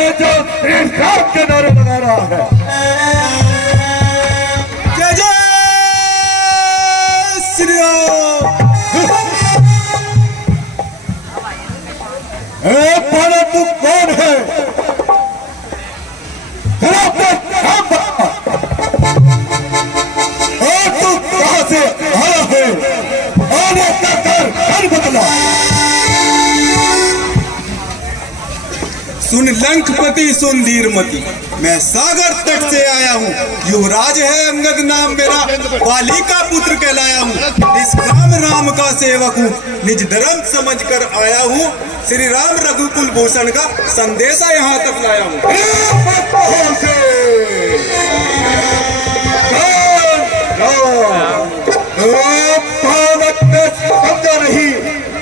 है जो इंसाफ के नारे लगा रहा है। जय जय श्री राम। तू कौन है? तू कहां से आया है? आने का कर बदला। सुन लंकपति सुन धीरमती, मैं सागर तट से आया हूँ। युवराज है अंगद नाम मेरा, बाली का पुत्र कहलाया हूँ। इस काम राम का सेवक हूँ, निज धर्म समझ कर आया हूँ। श्री राम रघुकुल भूषण का संदेशा यहाँ तक लाया हूँ। समझा नहीं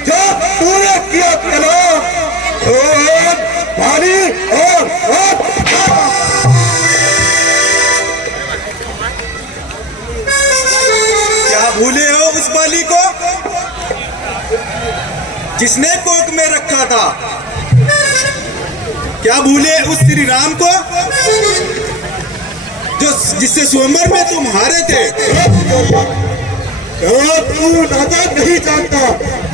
जो तूने किया कलाम पानी और क्या भूले हो उस बाली को जिसने कोख में रखा था? क्या भूले उस श्री राम को जो जिससे स्वयंवर में तुम हारे थे? तू नादान नहीं जानता,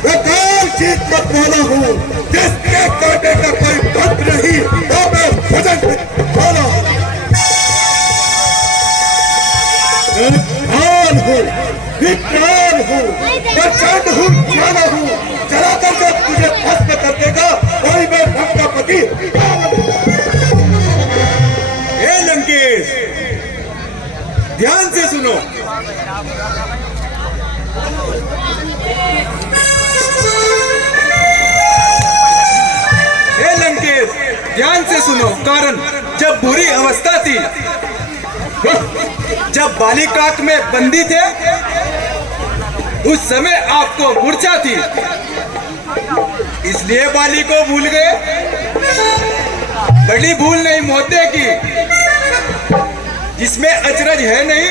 मैं काल जीत मत वाला हूँ। जिसके काटे का कोई बंद नहीं, तो मैं भजन वाला हूँ। विज्ञान हूँ, प्रचंड हूँ, ज्ञान हूँ। चला करके तुझे भस्म कर देगा कोई मैं धन का पति। हे लंकेश, ध्यान से सुनो। हे लंकेश, ध्यान से सुनो। कारण जब बुरी अवस्था थी, जब बालिकाक में बंदी थे, उस समय आपको मूर्छा थी, इसलिए बाली को भूल गए। बड़ी भूल नहीं मोहते की, जिसमें अचरज है नहीं।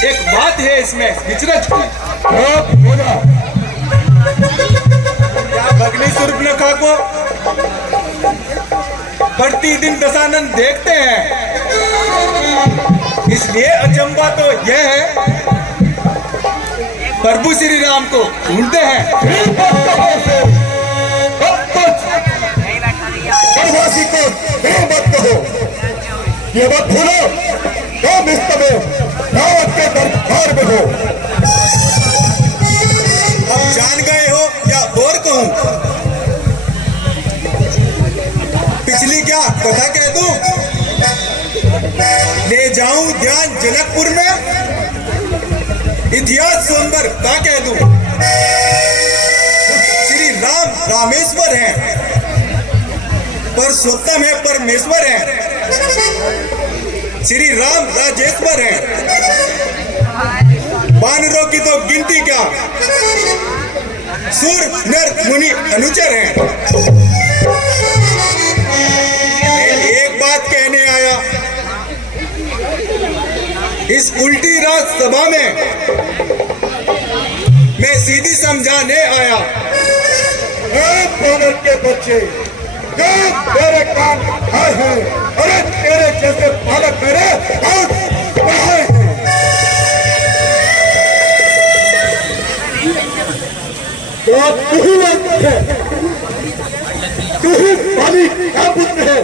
एक बात है इसमें विचरज की। क्या भगनी सूर्पनखा को प्रतिदिन दशानंद देखते हैं, इसलिए अचंबा तो यह है प्रभु श्री राम को ढूंढते हैं। वनवासी को मत कहो, ये मत भूलो तुम इस समय दावत के दरबार में हो। अब जान गए हो या और कहूं? पिछली क्या कथा कह दूं? ले जाऊं ध्यान जनकपुर में, इतिहास स्वयंवर का कह दूं? श्री राम रामेश्वर हैं, पुरुषोत्तम है, परमेश्वर है। श्री राम राजेश्वर हैं, वानरों की तो गिनती क्या, सुर नर मुनि अनुचर हैं। एक बात कहने आया, इस उल्टी रात सभा में मैं सीधी समझाने आया। पागल के बच्चे जो तेरे कान आए हैं, अरे तेरे जैसे पालक मेरे और कहाँ हैं? तो तू ही पुत्र है, तू ही बाली का पुत्र है,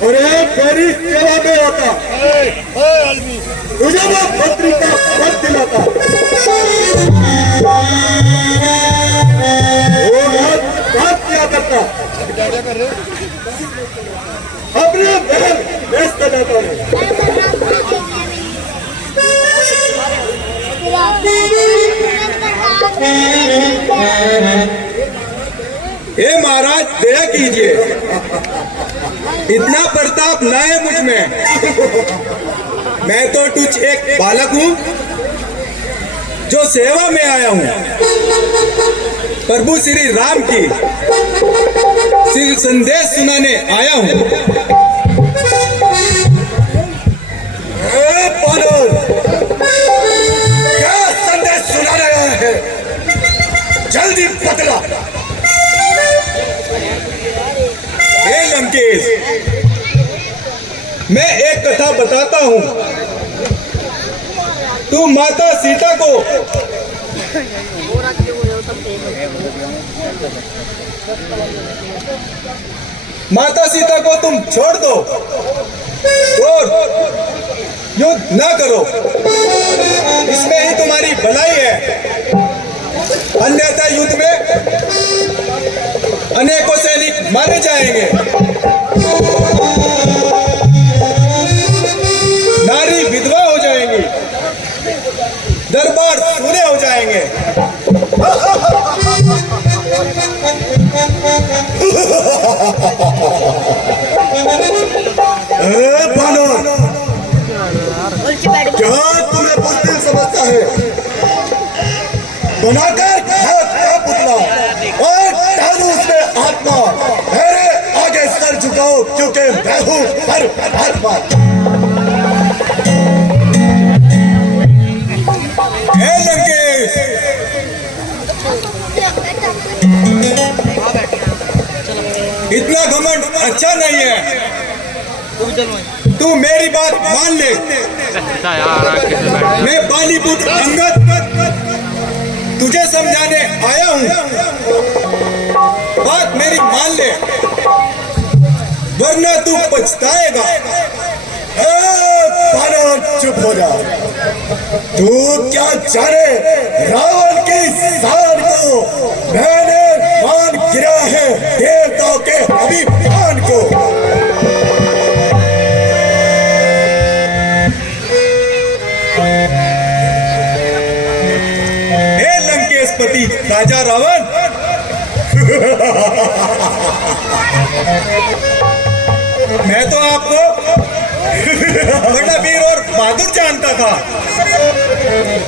और एक मेरी सेवा में आता, तुझे वो मंत्री का पद दिलाता। वो बात क्या करता, अपने बहन बेचता जाता है। हे महाराज दया कीजिए, इतना प्रताप न है मुझ में। मैं तो तुझ एक बालक हूँ जो सेवा में आया हूँ। प्रभु श्री राम की श्री संदेश सुनाने आया हूँ। क्या संदेश सुना रहा है? जल्दी बदला। लंकेश, मैं एक कथा बताता हूँ। तू माता सीता को तुम छोड़ दो और युद्ध न करो, इसमें ही तुम्हारी भलाई है। अन्यथा युद्ध में अनेकों सैनिक मारे जाएंगे, नारी विधवा हो जाएंगी, दरबार सूने हो जाएंगे। बानर, क्या तुम्हें बुद्धिल समझता है? बनाकर हाथ का पुतला और डालो उसमें आत्मा। मेरे आगे सर झुकाओ, क्योंकि मैं हूं परमात्मा। हे लंकेश, इतना घमंड अच्छा नहीं है। तू मेरी बात मान ले। मैं पालीपुत्र अंगद तुझे समझाने आया हूं, बात मेरी मान ले, वरना तू पछताएगा। चुप हो जा। तू क्या जाने रावण की शान को? मैंने मान गिरा है देवताओं के अभिमान को। हे लंकेशपति राजा रावण, मैं तो आपको बड़ा वीर और बहादुर जानता था,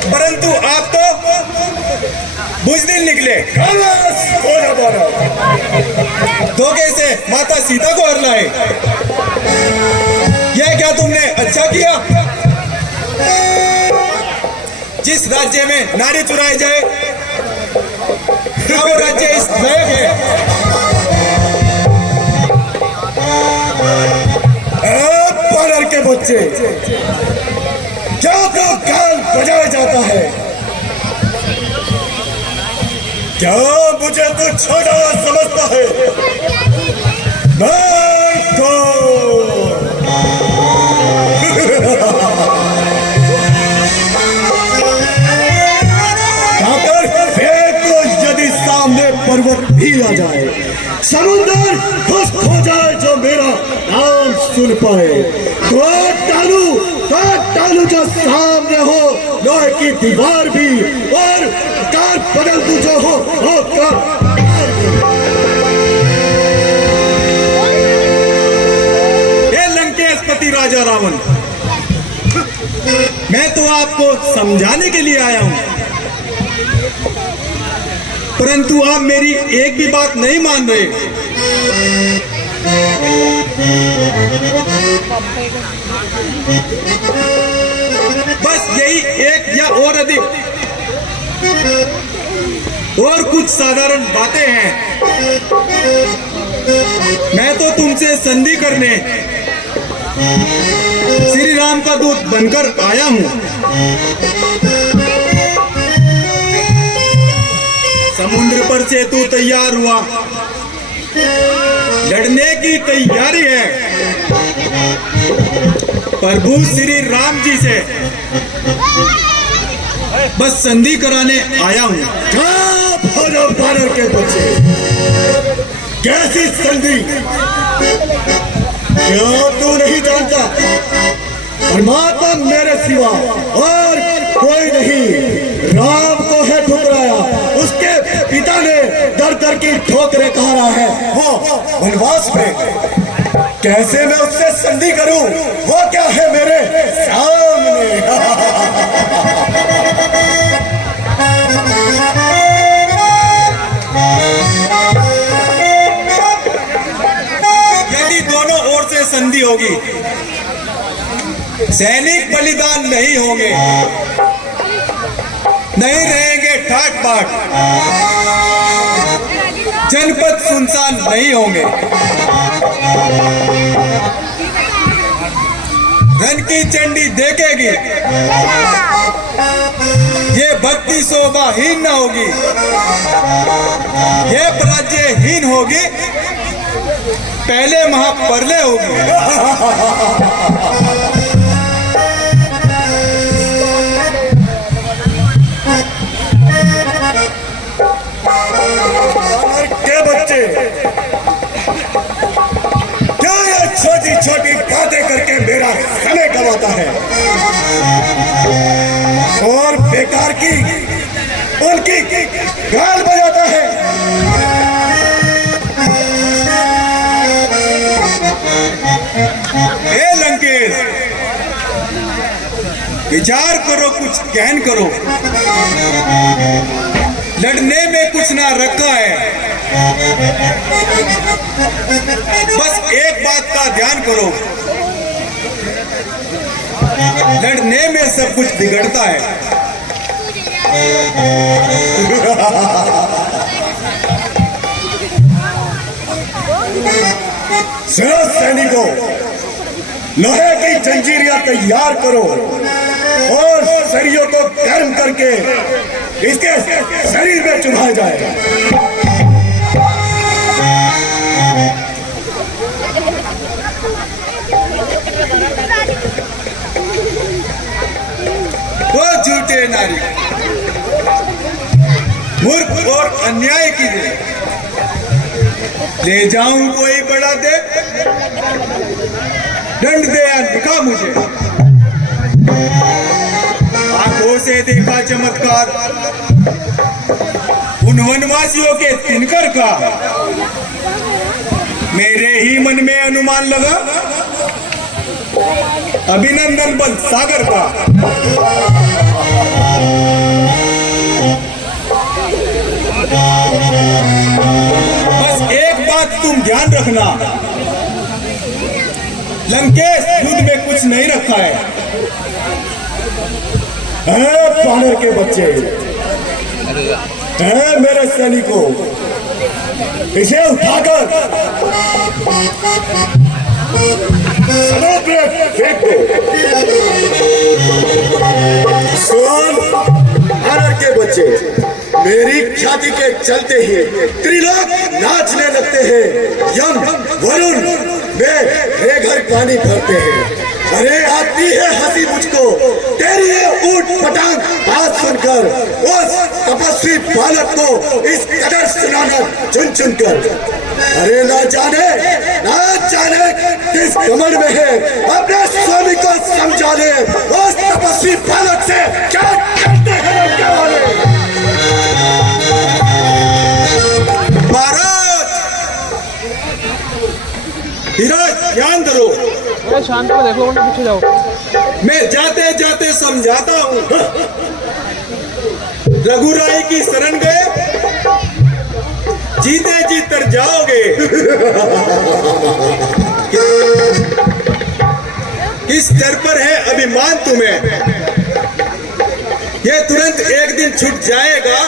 परंतु आप तो बुजदिल निकले। धोखे से माता सीता को हर लाए। यह क्या तुमने अच्छा किया? जिस राज्य में नारी चुराई जाए, क्या वो राज्य इस लायक है? बानर के बच्चे, क्या तो गाल बजाया जाता है? क्या मुझे तो छोटा समझता है? यदि सामने पर्वत भी आ जाए, समुद्र खुश हो जाए, जो मेरा नाम सुन पाए, तो टालू जो सामने हो, लोहे की दीवार भी, और कार बदल तू जो हो कार। हे लंकेशपति राजा रावण, मैं तो आपको समझाने के लिए आया हूं, परंतु आप मेरी एक भी बात नहीं मान रहे। बस यही एक या और अधिक और कुछ साधारण बातें हैं। मैं तो तुमसे संधि करने श्री राम का दूत बनकर आया हूं। समुद्र पर से तू तैयार हुआ, लड़ने की तैयारी है। प्रभु श्री राम जी से बस संधि कराने आया हूं। बानर के बच्चे, कैसी संधि? क्या तू नहीं जानता? परमात्मा मेरे सिवा और कोई नहीं। राम को है ठुकराया, उसके पिता ने दर दर की ठोकरें खा रहा है, वो वनवास में। कैसे मैं उससे संधि करूं? वो क्या है मेरे सामने। यदि दोनों ओर से संधि होगी, सैनिक बलिदान नहीं होंगे, नहीं रहेंगे ठाट बाट, जनपद सुनसान नहीं होंगे। रन की चंडी देखेगी, ये भक्ति शोभाहीन न होगी, ये पराजयहीन होगी, पहले महाप्रलय होगी। के बच्चे क्या ये छोटी छोटी बातें करके मेरा समय गवाता है और बेकार की उनकी गाल बजाता है। ए लंकेश, विचार करो, कुछ गहन करो। लड़ने में कुछ ना रखा है, बस एक बात का ध्यान करो, लड़ने में सब कुछ बिगड़ता है। सुनो सैनिकों, लोहे की जंजीरियां तैयार करो और सरियों को गर्म करके इसके शरीर में चुभाया जाए। वो झूठे नारी, मूर्ख और अन्याय की दे, ले जाऊं कोई बड़ा दे, दंड दे या दिखा मुझे। आंखों से देखा चमत्कार उन वनवासियों के तिनकर का, मेरे ही मन में अनुमान लगा अभिनंदन बल सागर का। बस एक बात तुम ध्यान रखना, लंकेश युद्ध में कुछ नहीं रखा है। बानर के बच्चे, मेरे सैनिकों, इसे उठाकर समुद्र में फेंक दो। सुन बानर के बच्चे, मेरी ख्याति के चलते ही त्रिलोक नाचने लगते हैं, यम वरुण वे घर पानी भरते हैं। अरे आती है हंसी मुझको तेरी ये ऊट पटांग बात सुनकर, उस तपस्वी बालक को इस कदर सुनाना चुन चुन कर। अरे ना जाने किस कमर में है, अपने स्वामी को समझा ले, उस तपस्वी बालक से क्या करते हैं क्या वाले। धीरज, ध्यान धरो, शांत हो, देखो उनके पीछे जाओ। मैं जाते जाते समझाता हूँ। रघुराई की शरण गए, जीते जी तर जाओगे। किस दर पर है अभिमान तुम्हें, ये तुरंत एक दिन छूट जाएगा।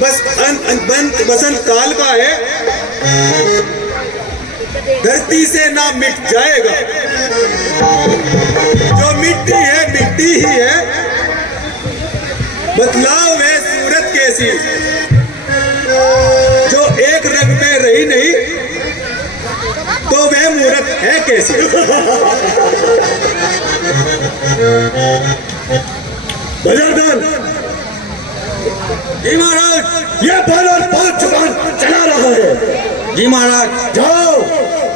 बस बसंत काल का है, धरती से ना मिट जाएगा। जो मिट्टी है मिट्टी ही है, बदलाव है सूरत कैसी, जो एक रंग में रही नहीं तो वह मूरत है कैसी। बजरगन, जी महाराज। ये बानर बहुत जुबान चला रहा है। जी महाराज। जाओ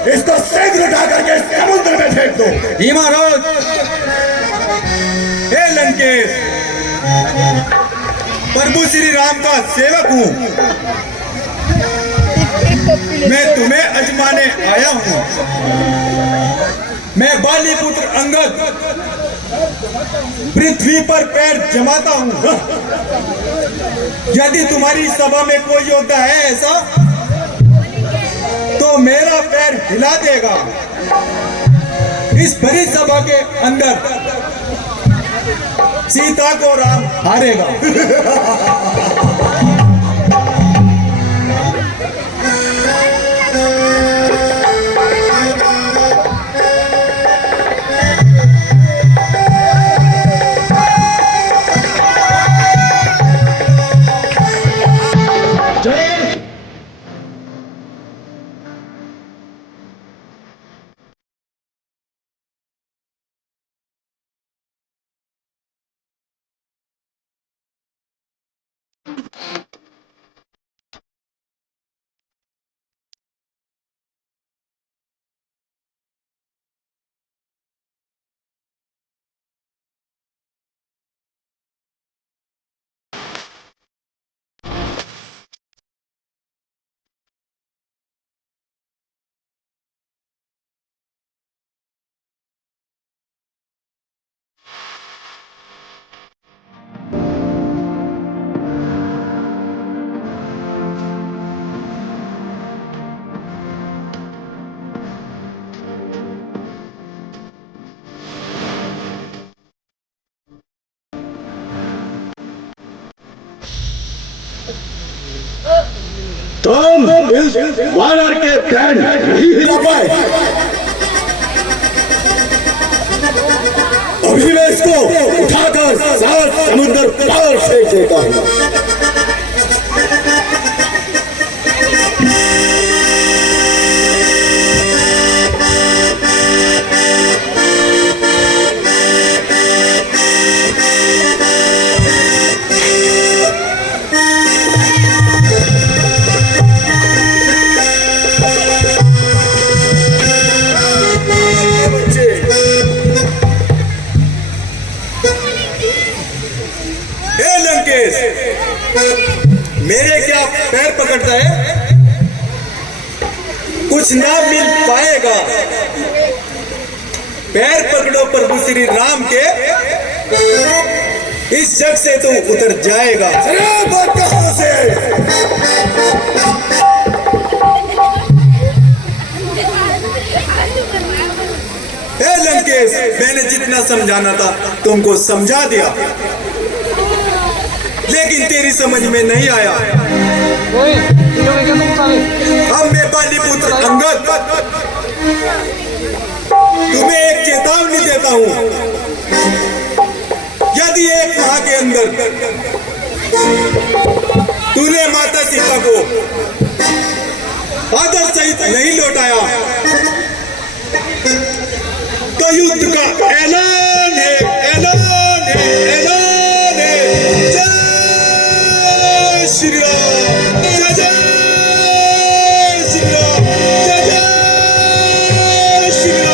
इसको शीघ्र उठा करके समुद्र में फेंक दो। जी महाराज। हे लंकेश, प्रभु श्री राम का सेवक हूँ, मैं तुम्हें अजमाने आया हूँ। मैं बाली पुत्र अंगद पृथ्वी पर पैर जमाता हूँ। यदि तुम्हारी सभा में कोई योद्धा है ऐसा तो मेरा पैर हिला देगा। इस भरी सभा के अंदर सीता को राम हारेगा। तुम इस वानर के प्राण नहीं हिला पाए। अभी मैं इसको उठाकर 7 समुद्र पार फेंक देता हूँ। मेरे क्या पैर पकड़ता है, कुछ ना मिल पाएगा। पैर पकड़ो प्रभु श्री राम के, इस जग से तो उतर जाएगा। अरे बात कहां से? हे लंकेश, मैंने जितना समझाना था तुमको समझा दिया, लेकिन तेरी समझ में नहीं आया। अब मैं पालीपुत्र अंगद तुम्हें एक चेतावनी देता हूं। यदि एक माह के अंदर तूने माता सीता को आदर सहित नहीं लौटाया तो युद्ध का ऐलान है, ऐलान है, ऐलान है। जय श्री राम, जय जय श्री राम, जय जय श्री राम।